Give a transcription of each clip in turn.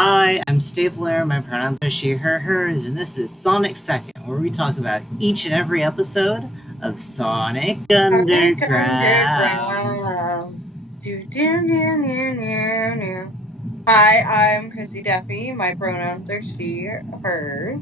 Hi, I'm Stapler. My pronouns are she, her, hers, and this is Sonic Second, where we talk about each and every episode of Sonic Underground. Hi, I'm Chrissy Duffy. My pronouns are she, hers.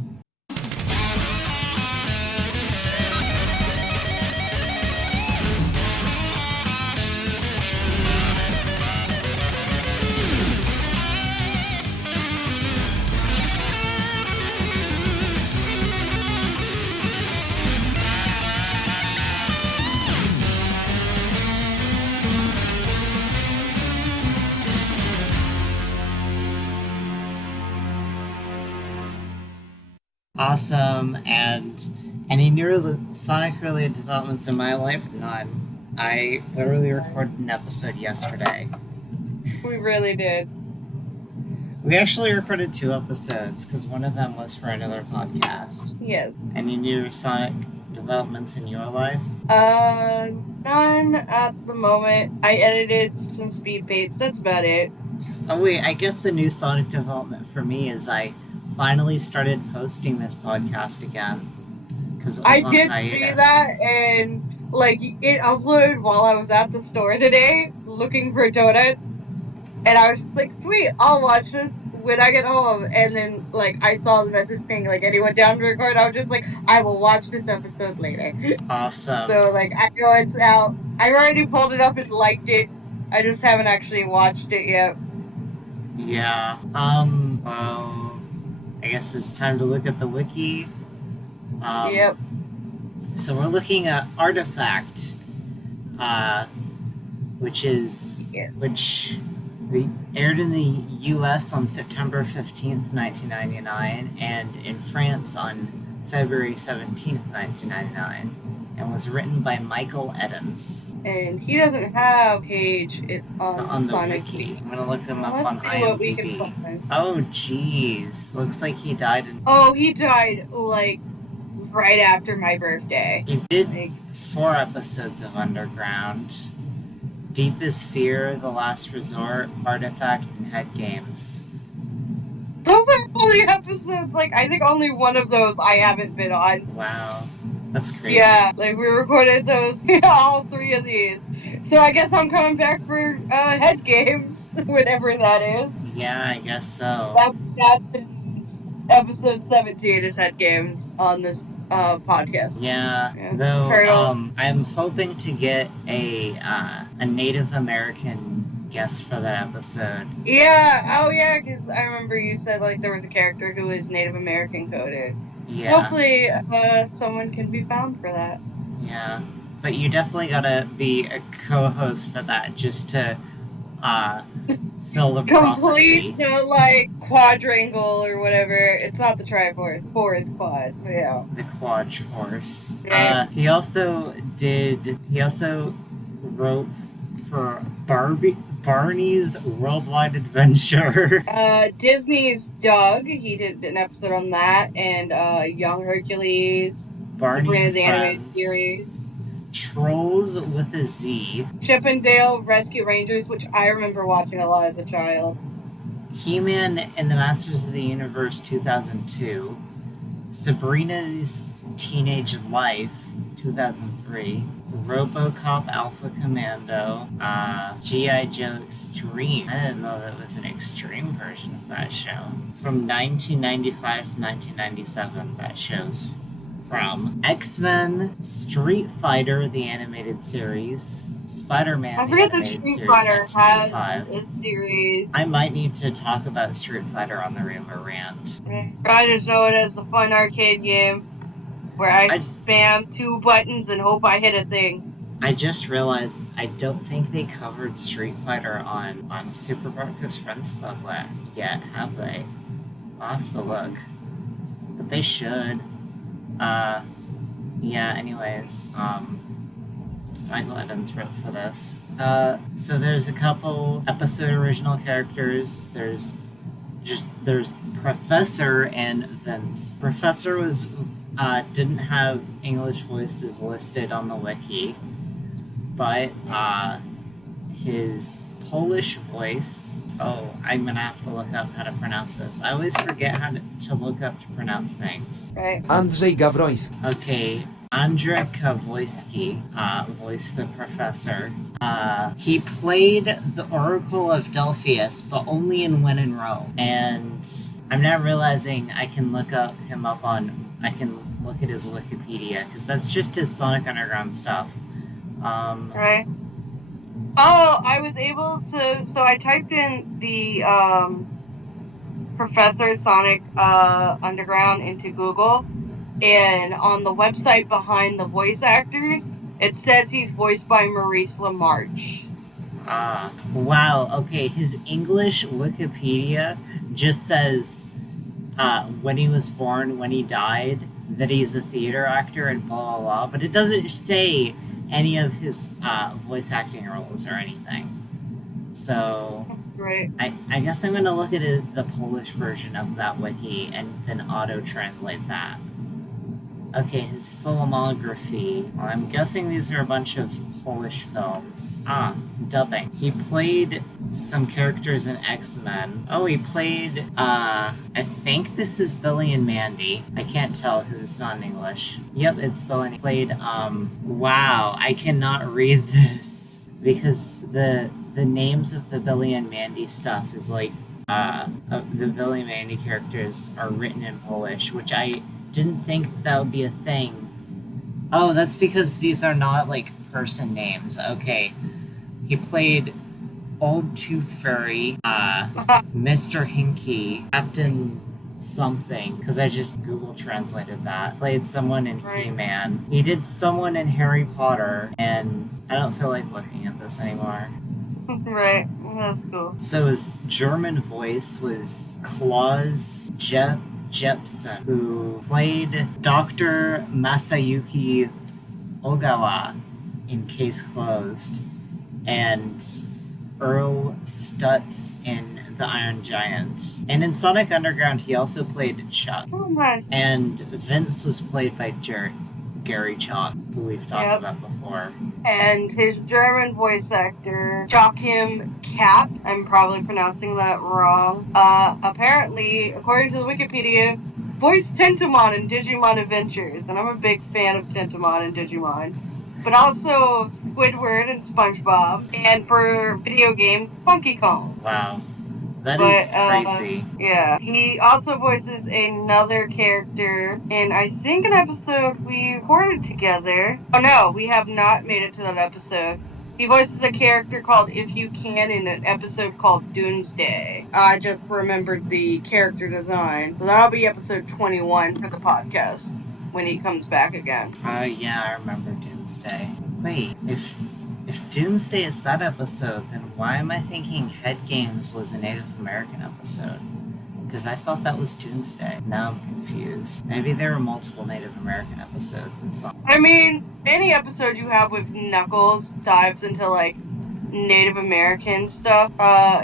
Awesome, and any new Sonic-related developments in my life? None. I literally recorded an episode yesterday. We really did. We actually recorded 2 episodes, because one of them was for another podcast. Yes. Any new Sonic developments in your life? None at the moment. I edited some speed paints. That's about it. Oh wait, I guess the new Sonic development for me is I finally started posting this podcast again. Because I did see that, and it uploaded while I was at the store today looking for donuts, and I was just like, sweet, I'll watch this when I get home. And then I saw the message ping anyone down to record. I was just like, I will watch this episode later. Awesome. So I know it's out. I already pulled it up and liked it. I just haven't actually watched it yet. Yeah. Well, I guess it's time to look at the wiki. Yep. So we're looking at Artifact, which aired in the U.S. on September 15th, 1999, and in France on February 17th, 1999, and was written by Michael Eddins. And he doesn't have a page on the Sonic wiki. I'm gonna look him up on see what we can IMDb. find. Oh, jeez. Looks like he died in... Oh, he died, right after my birthday. He did 4 episodes of Underground. Deepest Fear, The Last Resort, Artifact, and Head Games. Those are only episodes, I think only one of those I haven't been on. Wow. That's crazy. Yeah, we recorded those, all 3 of these. So I guess I'm coming back for Head Games, whatever that is. Yeah, I guess so. That's episode 17 is Head Games on this podcast. Yeah. Though I'm hoping to get a Native American guest for that episode. Yeah. Oh yeah, because I remember you said there was a character who was Native American coded. Yeah. Hopefully, someone can be found for that. Yeah, but you definitely gotta be a co-host for that just to fill the prophecy. Complete the quadrangle or whatever. It's not the Triforce. 4 is quad. So yeah. The Quad Force. Yeah. He also wrote for Barney's Worldwide Adventure. Disney's Doug. He did an episode on that, and Young Hercules. Barney and animated series. Trolls with a Z. Chip and Dale Rescue Rangers, which I remember watching a lot as a child. He-Man and the Masters of the Universe 2002. Sabrina's Teenage Life 2003. RoboCop Alpha Commando, G.I. Joe Extreme. I didn't know that was an extreme version of that show. From 1995 to 1997, that show's from. X-Men, Street Fighter, the animated series, Spider-Man, the animated series, Street Fighter has a series. I might need to talk about Street Fighter on the Rainbow Rant. I just know it as the fun arcade game where I spam 2 buttons and hope I hit a thing. I just realized I don't think they covered Street Fighter on Super Marcus Friends Club yet, have they? I'll have to look. But they should. Yeah, anyways, Michael Eddins wrote for this. So there's a couple episode original characters. There's Professor and Vince. Professor was didn't have English voices listed on the wiki, but his Polish voice Oh, I'm gonna have to look up how to pronounce this. I always forget how to look up to pronounce things. Right. Andrzej Gawroński. Okay, Andrzej Kavoyski voiced the professor. He played the Oracle of Delphius, but only in When in Rome. And I'm now realizing I can look him up I can look at his Wikipedia, because that's just his Sonic Underground stuff. Right. Oh, I was able to. So I typed in the Professor Sonic Underground into Google, and on the website behind the voice actors, it says he's voiced by Maurice LaMarche. Wow, okay, his English Wikipedia just says when he was born, when he died, that he's a theater actor and blah blah blah, but it doesn't say any of his voice acting roles or anything. So Right. I guess I'm gonna look at the Polish version of that wiki and then auto translate that. Okay, his filmography. Well, I'm guessing these are a bunch of Polish films. Dubbing. He played some characters in X-Men. Oh, he played, I think this is Billy and Mandy. I can't tell because it's not in English. Yep, it's Billy. He played, wow, I cannot read this because the names of the Billy and Mandy stuff is like, the Billy and Mandy characters are written in Polish, which I didn't think that would be a thing. Oh, that's because these are not like person names. Okay. He played Old Tooth Fairy, Mr. Hinky, Captain something, because I just Google translated that. Played someone in Right. He-Man. He did someone in Harry Potter, and I don't feel like looking at this anymore. Right. That's cool. So his German voice was Klaus Jepsen, who played Dr. Masayuki Ogawa in Case Closed, and Earl Stutz in The Iron Giant. And in Sonic Underground, he also played Chuck. Oh, nice. And Vince was played by Gary Chalk, who we've talked Yep. about before. And his German voice actor, Joachim Kapp, I'm probably pronouncing that wrong, apparently, according to the Wikipedia, voiced Tentomon in Digimon Adventures, and I'm a big fan of Tentomon and Digimon, but also Squidward and SpongeBob, and for video games, Funky Kong. Wow. That is But, crazy. Yeah, he also voices another character in, I think, an episode we recorded together. Oh no, we have not made it to that episode. He voices a character called If You Can in an episode called Doomsday. I just remembered the character design. So that'll be episode 21 for the podcast when he comes back again. Yeah, I remember Doomsday. Wait, if Doomsday is that episode, then why am I thinking Head Games was a Native American episode? Because I thought that was Doomsday. Now I'm confused. Maybe there were multiple Native American episodes in some. I mean, any episode you have with Knuckles dives into, like, Native American stuff.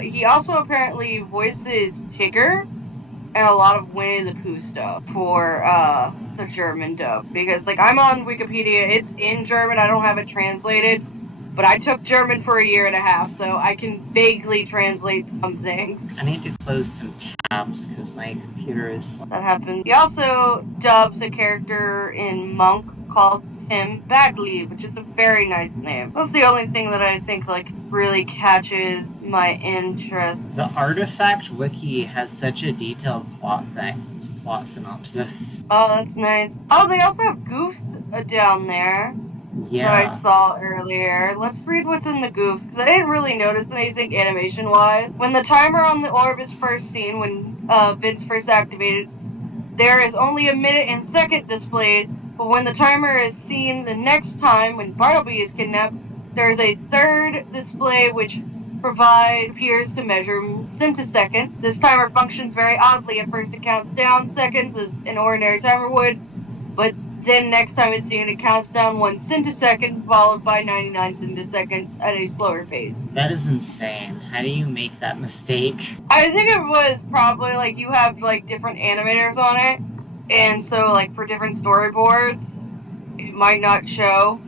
He also apparently voices Tigger and a lot of Winnie the Pooh stuff for, the German dub. Because, like, I'm on Wikipedia, it's in German, I don't have it translated. But I took German for a year and a half, so I can vaguely translate some things. I need to close some tabs because my computer is. That happens. He also dubs a character in Monk called Tim Bagley, which is a very nice name. That's the only thing that I think, like, really catches my interest. The Artifact Wiki has such a detailed plot synopsis. Oh, that's nice. Oh, they also have goofs down there. That Yeah. I saw earlier. Let's read what's in the goofs, because I didn't really notice anything animation-wise. When the timer on the orb is first seen, when Vince first activated, there is only a minute and second displayed, but when the timer is seen the next time, when Bartleby is kidnapped, there is a third display which appears to measure centisecond. This timer functions very oddly. At first it counts down seconds as an ordinary timer would, but then next time it's seen, it counts down 1 centisecond, followed by 99 centiseconds at a slower pace. That is insane. How do you make that mistake? I think it was probably, like, you have, like, different animators on it, and so, like, for different storyboards, it might not show.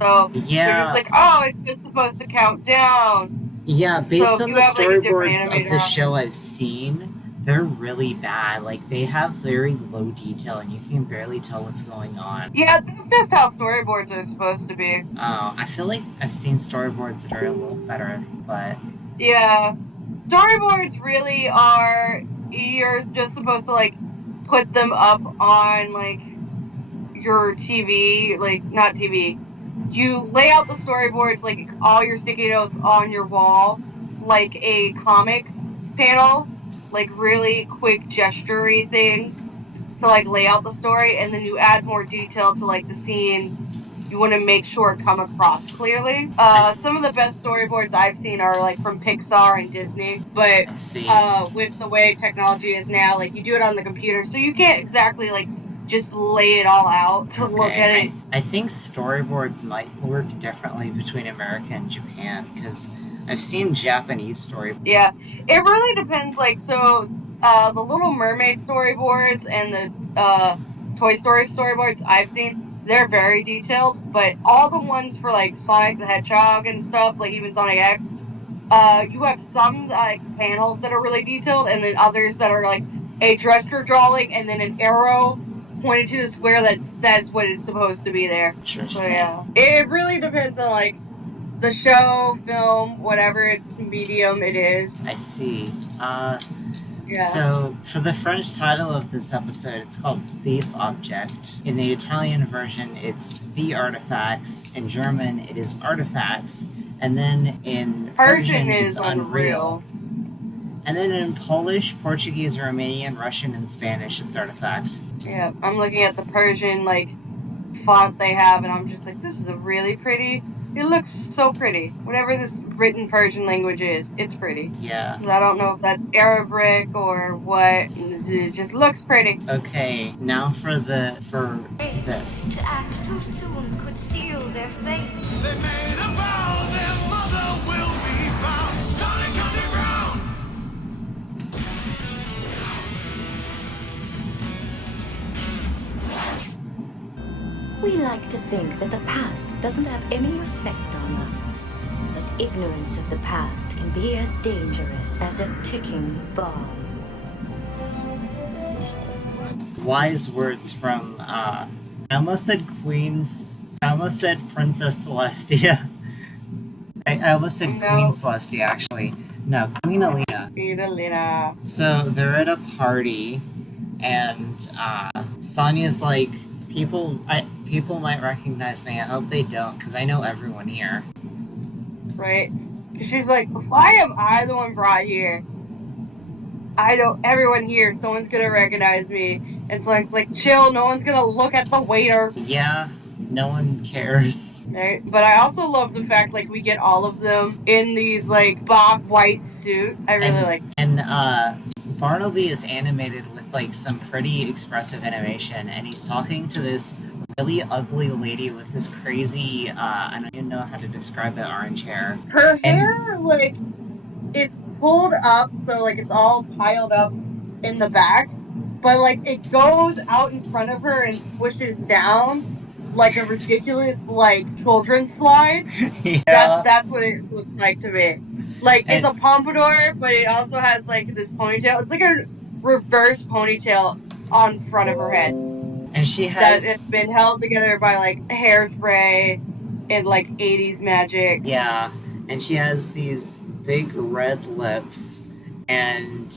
So, they're Yeah. just like, oh, it's just supposed to count down. Yeah, based So if on you the have like a different storyboards of animator the on it. show I've seen, they're really bad. Like, they have very low detail and you can barely tell what's going on. Yeah, that's just how storyboards are supposed to be. Oh, I feel like I've seen storyboards that are a little better, but Yeah. Storyboards really are, you're just supposed to like put them up on like your TV, like not TV. You lay out the storyboards, like all your sticky notes on your wall, like a comic panel, like really quick gestury thing to like lay out the story, and then you add more detail to like the scenes you want to make sure come across clearly. I, Some of the best storyboards I've seen are like from Pixar and Disney, but I see. with the way technology is now, like you do it on the computer, so you can't exactly like just lay it all out to look Okay, at it. I think storyboards might work differently between America and Japan because I've seen Japanese storyboards. Yeah, it really depends. Like, so the Little Mermaid storyboards and the Toy Story storyboards I've seen, they're very detailed. But all the ones for like Sonic the Hedgehog and stuff, like even Sonic X, you have some like panels that are really detailed, and then others that are like a gesture drawing and then an arrow pointed to the square that says what it's supposed to be there. So Interesting. yeah, it really depends on like the show, film, whatever medium it is. I see. Yeah. So, for the French title of this episode, it's called Thief Object. In the Italian version, it's The Artifacts. In German, it is Artifacts. And then in Persian, it's Persian is Unreal. unreal. And then in Polish, Portuguese, Romanian, Russian, and Spanish, it's Artifact. Yeah, I'm looking at the Persian like font they have, and I'm just like, this is a really pretty. It looks so pretty. Whatever this written Persian language is, it's pretty. Yeah. I don't know if that's Arabic or what. It just looks pretty. Okay, now for this. To act too soon could seal their fate. They made a vow their mother will be found. Sonic Underground! We like to think that the past doesn't have any effect on us. But ignorance of the past can be as dangerous as a ticking bomb. Wise words from, I almost said Princess Celestia. I almost said No. Queen Celestia, actually. No, Queen Alina. Lena. So they're at a party, and Sonya's like, people might recognize me. I hope they don't, because I know everyone here. Right? She's like, why am I the one brought here? I know everyone here. Someone's gonna recognize me. And Sonic's like, chill. No one's gonna look at the waiter. Yeah, no one cares. Right? But I also love the fact like we get all of them in these like Bach white suit. I really like. And Bartleby is animated with like some pretty expressive animation, and he's talking to this really ugly lady with this crazy I don't even know how to describe it, orange hair. Her hair like it's pulled up, so like it's all piled up in the back, but like it goes out in front of her and swishes down like a ridiculous like children's slide. Yeah. That's what it looks like to me. Like it's a pompadour, but it also has like this ponytail. It's like a reverse ponytail on front of her head And she that has has been held together by like hairspray and like 80s magic. yeah, and she has these big red lips and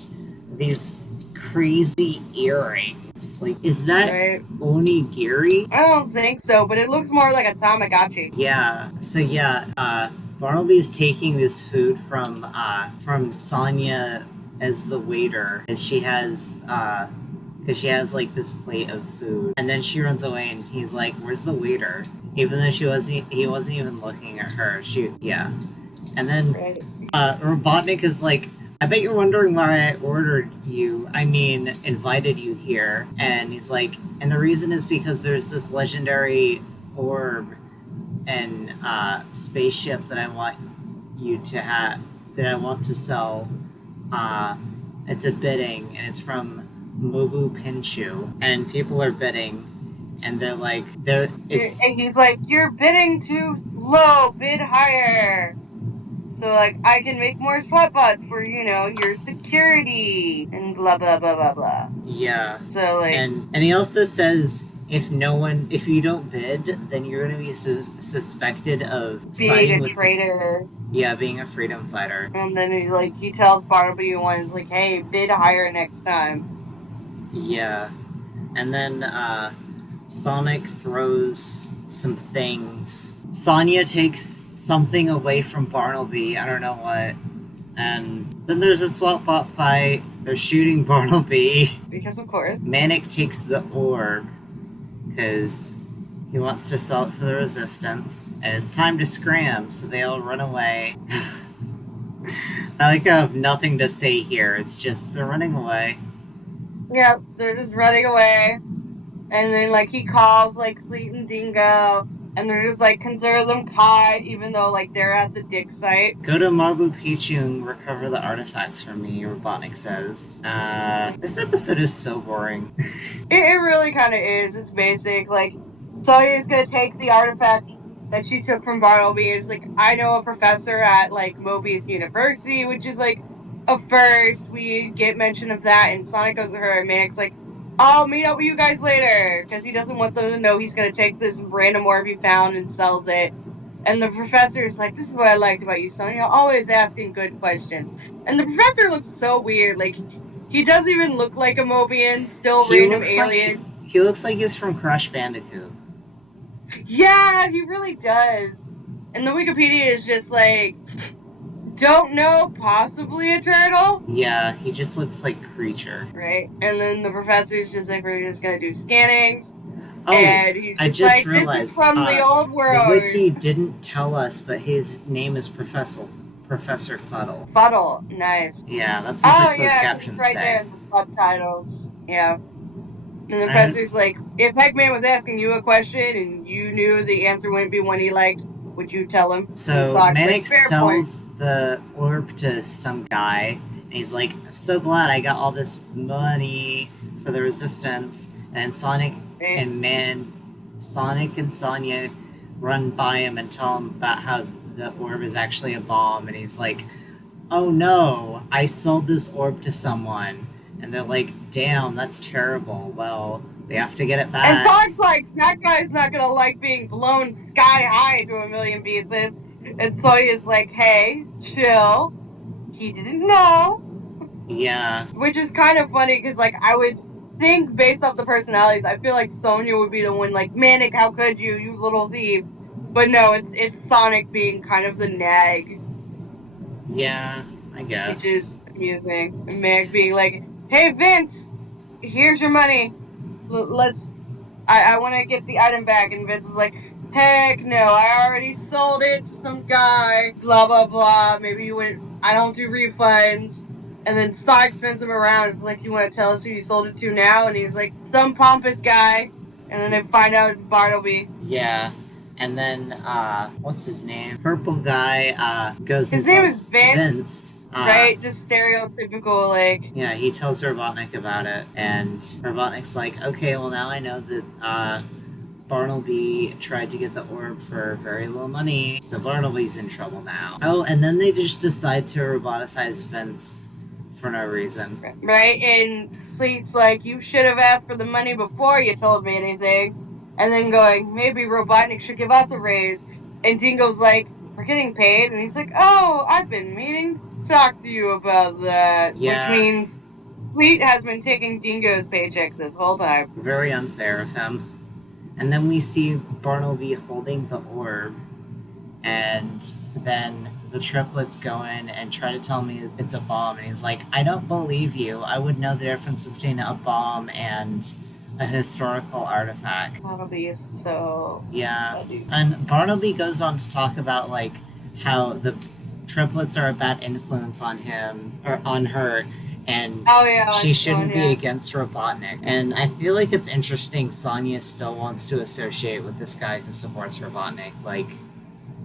these crazy earrings. Like, is that Right? onigiri? I don't think so, but it looks more like a Tamagotchi. Yeah. So yeah, Bartleby's taking this food from Sonya as the waiter, as she has because she has like this plate of food, and then she runs away, and he's like, "Where's the waiter?" Even though he wasn't even looking at her. And then Right. Robotnik is like, I bet you're wondering why I ordered you. I mean, invited you here. And he's like, and the reason is because there's this legendary orb and spaceship that I want you to have, that I want to sell. It's a bidding, and it's from Mobu Pinchu. And people are bidding, and they're like, And he's like, you're bidding too low, bid higher. so like I can make more sweatbots for, you know, your security and blah blah blah blah blah. Yeah. So like And he also says if you don't bid, then you're gonna be suspected of siding being a with traitor. yeah, being a freedom fighter. And then he tells Barnaby once, like, hey, bid higher next time. Yeah. And then Sonic throws some things. Sonya takes something away from Bartleby, I don't know what. And then there's a SWAT fight. They're shooting Bartleby. Because of course. Manic takes the orb because he wants to sell it for the Resistance. And it's time to scram, so they all run away. I like I have nothing to say here. It's just they're running away. Yep, they're just running away. And then, like, he calls, like, Sleet and Dingo. And they're just like, consider them caught, even though, like, they're at the dig site. Go to Mabu Picchu and recover the artifacts for me, Robotnik says. This episode is so boring. It really kind of is. It's basic. Like, Sonya's gonna take the artifact that she took from Bartleby. It's like, I know a professor at, like, Mobius University, which is, like, a first. We get mention of that, and Sonic goes to her, and Manic's like, I'll meet up with you guys later, because he doesn't want them to know he's going to take this random orb he found and sells it. And the professor is like, this is what I liked about you, Sonya, always asking good questions. And the professor looks so weird, like, he doesn't even look like a Mobian, still random alien. He looks like he's from Crash Bandicoot. Yeah, he really does. And the Wikipedia is just like, don't know, possibly a turtle? Yeah, he just looks like Creature. Right? And then the professor's just like, we're just gonna do scannings. Oh, and he's I just just like, realized, this is from the old the world. wiki didn't tell us, but his name is Professor Fuddle. Fuddle, nice. Yeah, that's what the closed yeah, captions it's right say. there in the subtitles. Yeah. And the professor's like, if Eggman was asking you a question and you knew the answer wouldn't be one he liked, would you tell him? So Sonic's Manic like, fair sells the orb to some guy, and he's like, I'm so glad I got all this money for the Resistance. And Sonic and Sonya run by him and tell him about how the orb is actually a bomb, and he's like, oh no, I sold this orb to someone. And they're like, damn, that's terrible. Well, we have to get it back. And Sonic's like, that guy's not gonna like being blown sky high to a million pieces. And Sonya's like, hey, chill. He didn't know. Yeah. Which is kind of funny, because, like, I would think, based off the personalities, I feel like Sonya would be the one, like, Manic, how could you, you little thief. But no, it's Sonic being kind of the nag. Yeah, I guess. Which is amusing. And Manic being like, hey, Vince, here's your money. I want to get the item back. And Vince is like, heck no, I already sold it to some guy. Blah, blah, blah. Maybe you wouldn't, I don't do refunds. And then Sonic spins him around. It's like, you want to tell us who you sold it to now? And he's like, some pompous guy. And then they find out it's Bartleby. Yeah. And then, what's his name? Purple guy, goes His and name tells is Vince. Vince. Right? Just stereotypical, like... Yeah, he tells Robotnik about it, and Robotnik's like, okay, well now I know that, Bartleby tried to get the orb for very low money, so Bartleby's in trouble now. Oh, and then they just decide to roboticize Vince for no reason. Right? And Sleet's like, you should have asked for the money before you told me anything. And then going, maybe Robotnik should give us a raise. And Dingo's like, we're getting paid? And he's like, oh, I've been meaning to talk to you about that. Yeah. Which means Sleet has been taking Dingo's paychecks this whole time. Very unfair of him. And then we see Bartleby holding the orb, and then the triplets go in and try to tell me it's a bomb, and he's like, I don't believe you. I would know the difference between a bomb and a historical artifact. Bartleby is so... Yeah. And Bartleby goes on to talk about, like, how the triplets are a bad influence on him, or on her, and she shouldn't be against Robotnik. And I feel like it's interesting Sonya still wants to associate with this guy who supports Robotnik. Like,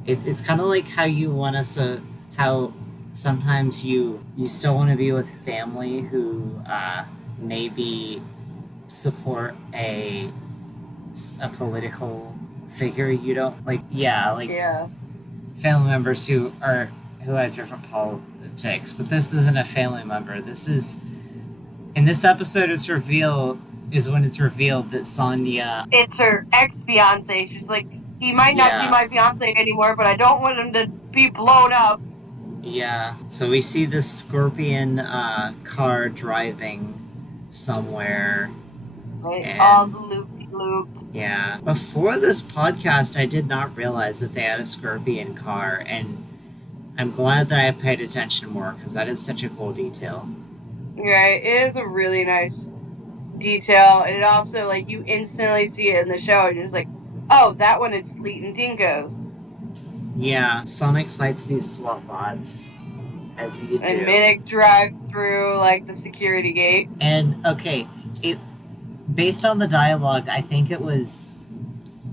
it's kind of like how you want us to... how sometimes you still want to be with family who maybe support a political figure you don't like. Yeah, like family members who are who have different politics, but this isn't a family member. This is in this episode. When it's revealed that Sonya. It's her ex-fiance. She's like, he might not be my fiance anymore, but I don't want him to be blown up. Yeah. So we see this Scorpion car driving somewhere. Right? And- All the loop-de-loops. Yeah. Before this podcast, I did not realize that they had a Scorpion car, and I'm glad that I paid attention more because that is such a cool detail. Right, it is a really nice detail, and it also, like, you instantly see it in the show, and you're just like, oh, that one is Sleet and Dingo's. Yeah, Sonic fights these SWAT bots, as you do. And Minnick drives through, like, the security gate. And, okay, based on the dialogue, I think it was...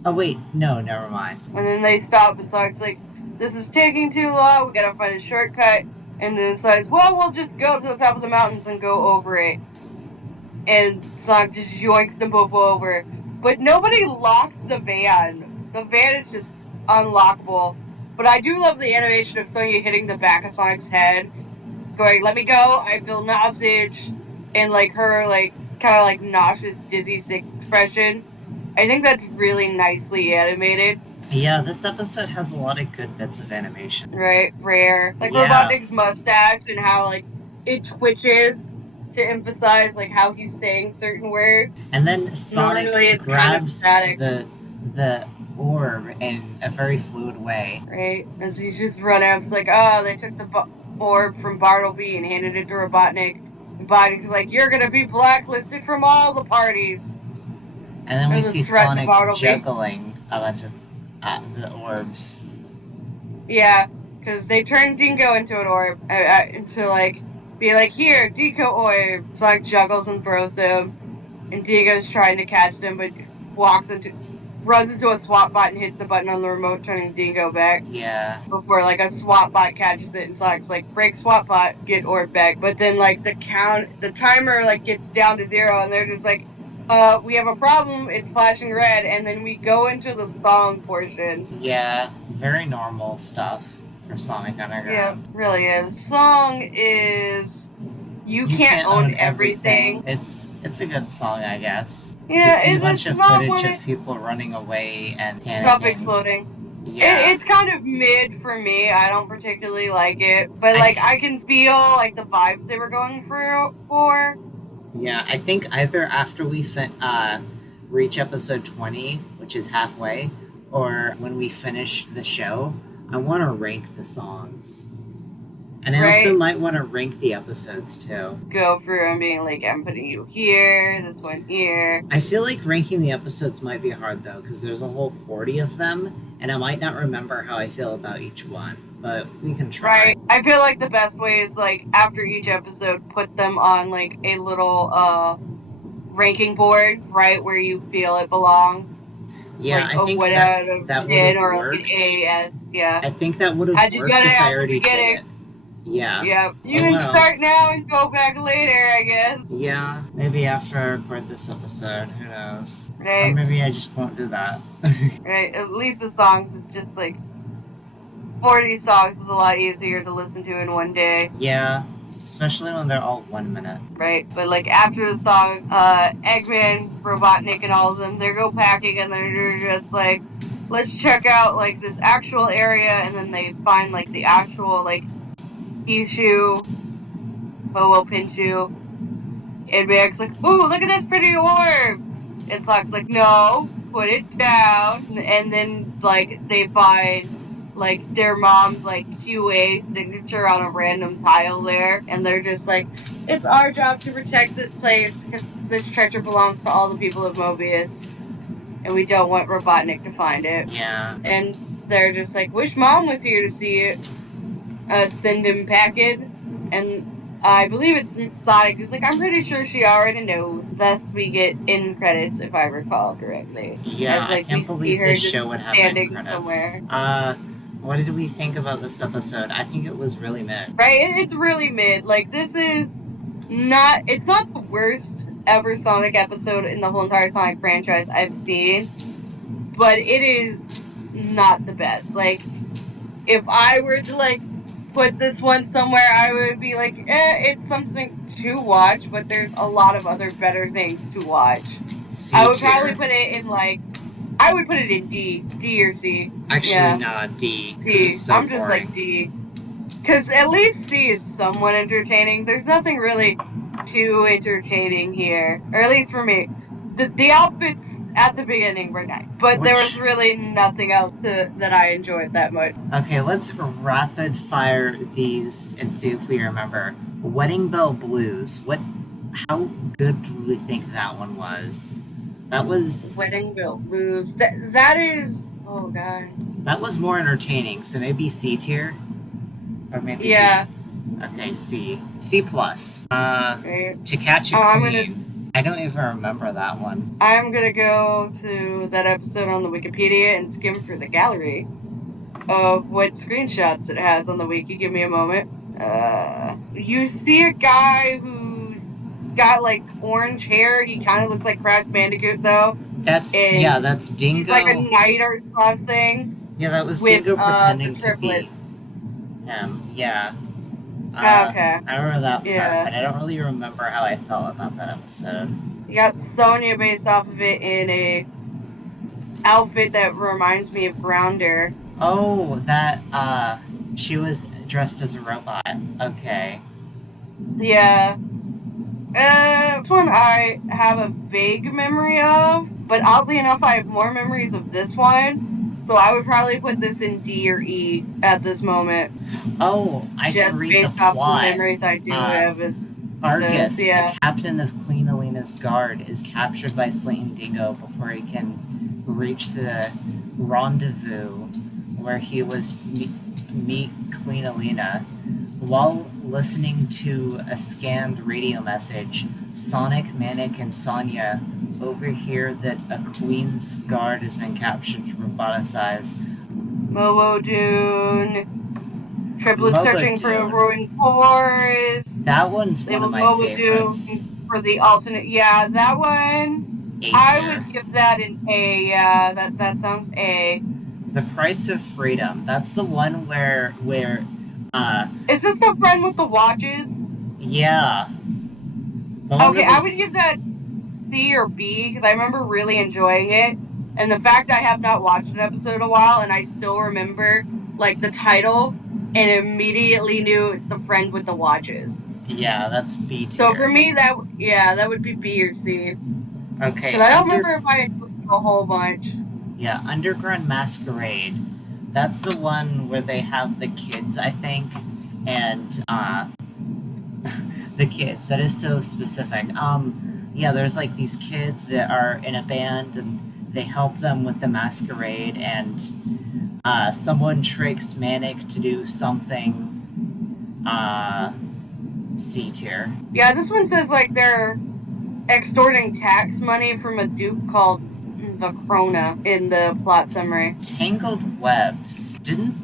Oh, wait, no, never mind. And then they stop, and Sonic's like, this is taking too long, we gotta find a shortcut. And then Sonic's, well, we'll just go to the top of the mountains and go over it. And Sonic just yoinks them both over. But nobody locked the van. The van is just unlockable. But I do love the animation of Sonya hitting the back of Sonic's head, going, let me go, I feel nauseous, and like her, like, kind of like nauseous, dizzy, sick expression. I think that's really nicely animated. Yeah, this episode has a lot of good bits of animation. Right, rare. Like Yeah. Robotnik's mustache and how, like, it twitches to emphasize, like, how he's saying certain words. And then Sonic Normally it's kind of grabs static. the orb in a very fluid way. Right? As he's just running up, it's like, oh, they took the orb from Bartleby and handed it to Robotnik. And Robotnik's like, you're gonna be blacklisted from all the parties. And then we There's a see threat to Sonic Bartleby. juggling a bunch of the orbs. Yeah, because they turned Dingo into an orb, into, like, be like, here, Dingo orb. Sonic juggles and throws them, and Dingo's trying to catch them, but runs into a SWAT bot and hits the button on the remote, turning Dingo back. Yeah. Before, like, a SWAT bot catches it, and Sonic's like, break SWAT bot, get orb back. But then, like, the timer, like, gets down to 0, and they're just like, we have a problem, it's flashing red, and then we go into the song portion. Yeah. Very normal stuff for Sonic Yeah, Underground. really is. Song is You Can't Own Everything. It's a good song, I guess. Yeah, we see a it's bunch of not footage one of people running away and stuff panicking. exploding. Yeah. It's kind of mid for me. I don't particularly like it, but I like s- I can feel like the vibes they were going for. Yeah, I think either after we reach episode 20, which is halfway, or when we finish the show, I want to rank the songs. And I also Right. might want to rank the episodes too. Go through and being like, I'm putting you here, this one here. I feel like ranking the episodes might be hard though, because there's a whole 40 of them, and I might not remember how I feel about each one, but we can try. Right. I feel like the best way is like after each episode, put them on like a little ranking board, right, where you feel it belongs. Yeah, like, I think what that out of that 10 would've or worked. like an A, S, yeah. I think that would have How'd you worked get it if I out? already Get did it? it. Yeah. Yeah. You Oh, can well. start now and go back later, I guess. Yeah, maybe after I record this episode, who knows? Or Right? maybe I just won't do that. Right. At least the songs is just like 40 songs is a lot easier to listen to in one day. Yeah, especially when they're all 1 minute. Right, but like after the song, Eggman, Robotnik, and all of them, they go packing and they're just like, let's check out like this actual area, and then they find like the actual like Pichu, Bobo Pinchu, and Meg's like, ooh, look at this pretty orb, and Sonic's like, no, put it down, and then like they find like their mom's like QA signature on a random tile there, and they're just like, it's our job to protect this place because this treasure belongs to all the people of Mobius, and we don't want Robotnik to find it. Yeah. And they're just like, wish mom was here to see it. Send him packet, and I believe it's Sonic. He's like, I'm pretty sure she already knows. Thus, we get end credits, if I recall correctly. Yeah, As, like, I can't we believe see her this just show would have standing end credits. somewhere. What did we think about this episode? I think it was really mid. Right? It's really mid. Like, this is not. It's not the worst ever Sonic episode in the whole entire Sonic franchise I've seen, but it is not the best. Like, if I were to, like, put this one somewhere, I would be like, it's something to watch, but there's a lot of other better things to watch. C I would tier. probably put it in like, I would put it in D or C. Actually, Yeah. nah, D. 'cause D. it's so I'm just boring. like D. Because at least C is somewhat entertaining. There's nothing really too entertaining here. Or at least for me. The outfits at the beginning were nice. But there was Which- really nothing else that I enjoyed that much. Okay, let's rapid fire these and see if we remember. Wedding Bell Blues. How good do we think that one was? That was Wedding Bill Blues. That is... Oh, God. that was more entertaining. So maybe C tier, or maybe Yeah. D. Okay, C. C plus. Right. To Catch a Oh, I'm Queen. I don't even remember that one. I'm gonna go to that episode on the Wikipedia and skim through the gallery of what screenshots it has on the wiki. Give me a moment. You see a guy who's got like orange hair. He kind of looks like Crash Bandicoot though. That's And that's He's Dingo. like a knight or something. Yeah, that was with, Dingo pretending the to be triplet. him. Yeah. Okay. I remember that part, Yeah. but I don't really remember how I felt about that episode. You got Sonya based off of it in a outfit that reminds me of Grounder. Oh, that she was dressed as a robot. Okay. Yeah. This one I have a vague memory of, but oddly enough, I have more memories of this one. So I would probably put this in D or E at this moment. Oh, I just can read based the off the plot. memories I do have. Is Argus, yeah. the captain of Queen Alina's guard, is captured by Slayton Dingo before he can reach the rendezvous where he was to meet Queen Alina. While listening to a scanned radio message, Sonic, Manic, and Sonya overhear that a Queen's guard has been captured to roboticize. Momo Dune. Triplets Momo searching for a Dune. ruined forest. That one's They one will of my Momo favorites. Dune for the alternate. Yeah, that one. A I tier. would give that an A. Yeah, that sounds A. The Price of Freedom. That's the one where Is this the friend with the watches? yeah. The one Okay, that I was- would give that C or B because I remember really enjoying it. And the fact I have not watched an episode in a while and I still remember like the title and immediately knew it's the friend with the watches. Yeah, that's B tier. So for me, that would be B or C. Okay. Because I don't remember if I had a whole bunch. Yeah, Underground Masquerade. That's the one where they have the kids, I think, and the kids. That is so specific. Yeah, there's like these kids that are in a band and they help them with the masquerade, and someone tricks Manic to do something. C tier. Yeah, this one says like they're extorting tax money from a duke called the Krona in the plot summary. Tangled Webs.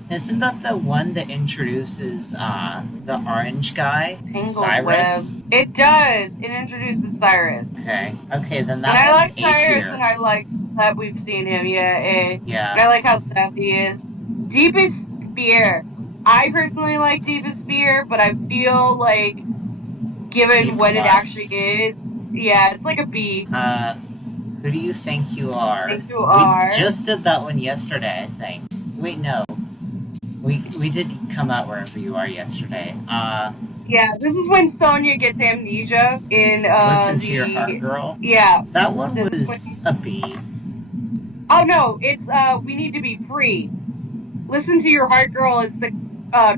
Isn't that the one that introduces the orange guy? Tangled Cyrus? Web. It does. It introduces Cyrus. Okay. Okay, then And that I one's like A Cyrus tier. and I like that we've seen him. Yeah, A. And Yeah. I like how sassy he is. Deepest Fear. I personally like Deepest Fear, but I feel like given C what it plus. actually is, yeah, it's like a B. Who do you think you are? Think you are. We just did that one yesterday, I think. Wait, no. We did come out wherever you are yesterday. Yeah, this is when Sonya gets amnesia in Listen the... to Your Heart Girl. Yeah. That one This is was a B. Oh no, it's We Need to Be Free. Listen to Your Heart Girl is the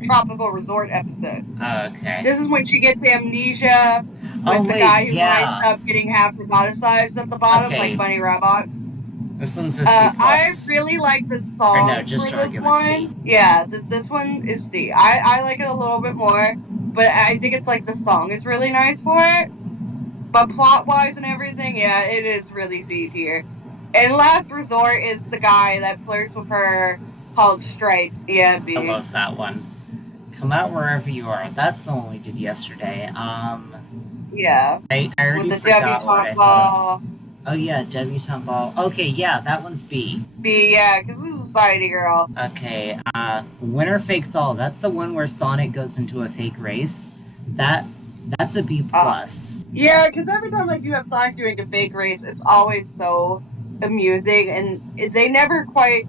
Tropical Resort episode. Okay. This is when she gets amnesia with Oh, the wait, guy who yeah. winds up getting half roboticized at the bottom, Okay. like Bunny Robot. This one's a C+. I really like this song Or no, just for this regular C. one. Yeah, this one is C. I like it a little bit more, but I think it's like the song is really nice for it. But plot-wise and everything, yeah, it is really C tier. And Last Resort is the guy that flirts with her called Stripe. Yeah, B. I love that one. Come Out Wherever You Are. That's the one we did yesterday. Yeah. I already With the forgot what I debutante thought. ball. Oh yeah, Debutante Ball. Okay, yeah, that one's B. B, yeah, because this is Society Girl. Okay, winner fakes all. That's the one where Sonic goes into a fake race. That's a B plus. Yeah, because every time like you have Sonic doing a fake race, it's always so amusing, and they never quite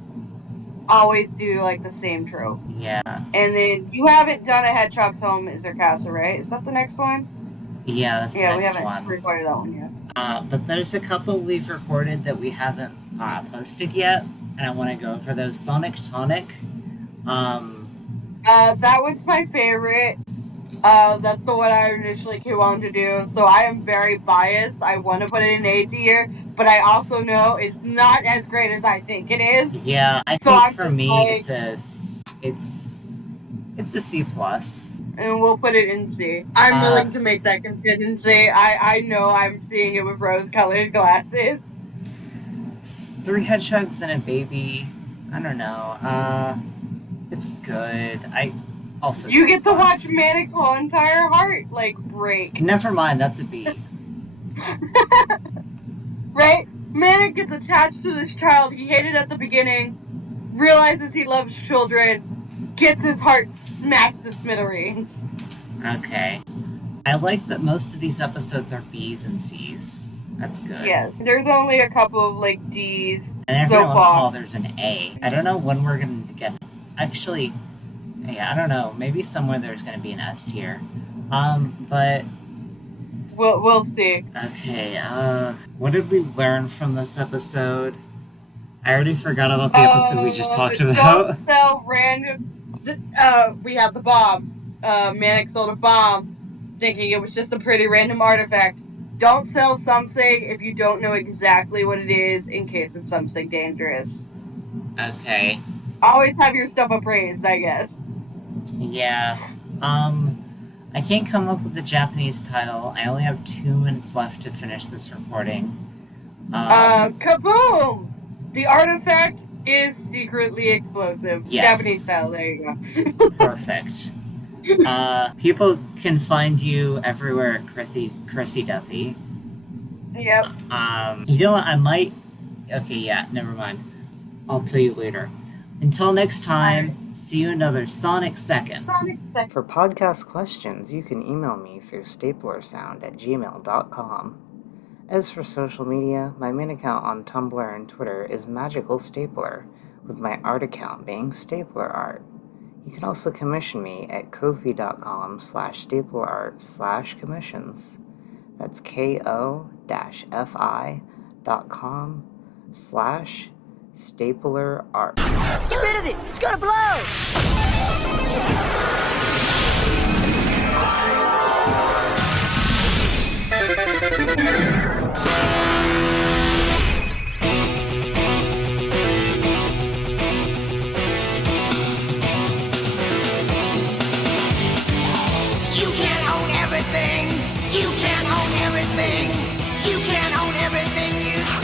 always do like the same trope. Yeah. And then you haven't done a Hedgehog's Home is Their Castle, right? Is that the next one? Yeah, that's Yeah, the we next haven't one. recorded that one yet. But there's a couple we've recorded that we haven't posted yet, and I want to go for those. Sonic Tonic. That one's my favorite. That's the one I initially came on to do, so I am very biased. I want to put it in A tier, but I also know it's not as great as I think it is. Yeah, I So think I'm for just me like- it's a C plus. And we'll put it in C. I'm willing to make that contingency. I know I'm seeing it with rose-colored glasses. 3 hedgehogs and a baby. I don't know. It's good. I also You C get to plus. watch Manic's whole entire heart, like, break. Never mind, that's a B. Right? Manic gets attached to this child he hated at the beginning, realizes he loves children, gets his heart smashed to smithereens. Okay. I like that most of these episodes are B's and C's. That's good. Yes. There's only a couple of, like, D's. And every So once in a while far. there's an A. I don't know when we're gonna get. Actually, yeah, I don't know. Maybe somewhere there's gonna be an S tier. But We'll see. okay. What did we learn from this episode? I already forgot about the episode we just talked about. Don't sell random. We have the bomb. Manic sold a bomb, thinking it was just a pretty random artifact. Don't sell something if you don't know exactly what it is, in case it's something dangerous. Okay. Always have your stuff appraised, I guess. Yeah. I can't come up with a Japanese title. I only have 2 minutes left to finish this recording. Kaboom! The artifact is secretly explosive. Yes. Japanese style, there you go. Perfect. People can find you everywhere at Chrissy Duffy. Yep. You know what? I might. Okay, yeah, never mind. I'll tell you later. Until next time, see you another Sonic Second. For podcast questions, you can email me through staplersound@gmail.com. As for social media, my main account on Tumblr and Twitter is Magical Stapler, with my art account being Stapler Art. You can also commission me at ko-fi.com/staplerart/commissions. That's ko-fi.com/staplerart. Get rid of it! It's gonna blow! You can't own everything. You can't own everything. You can't own everything you see.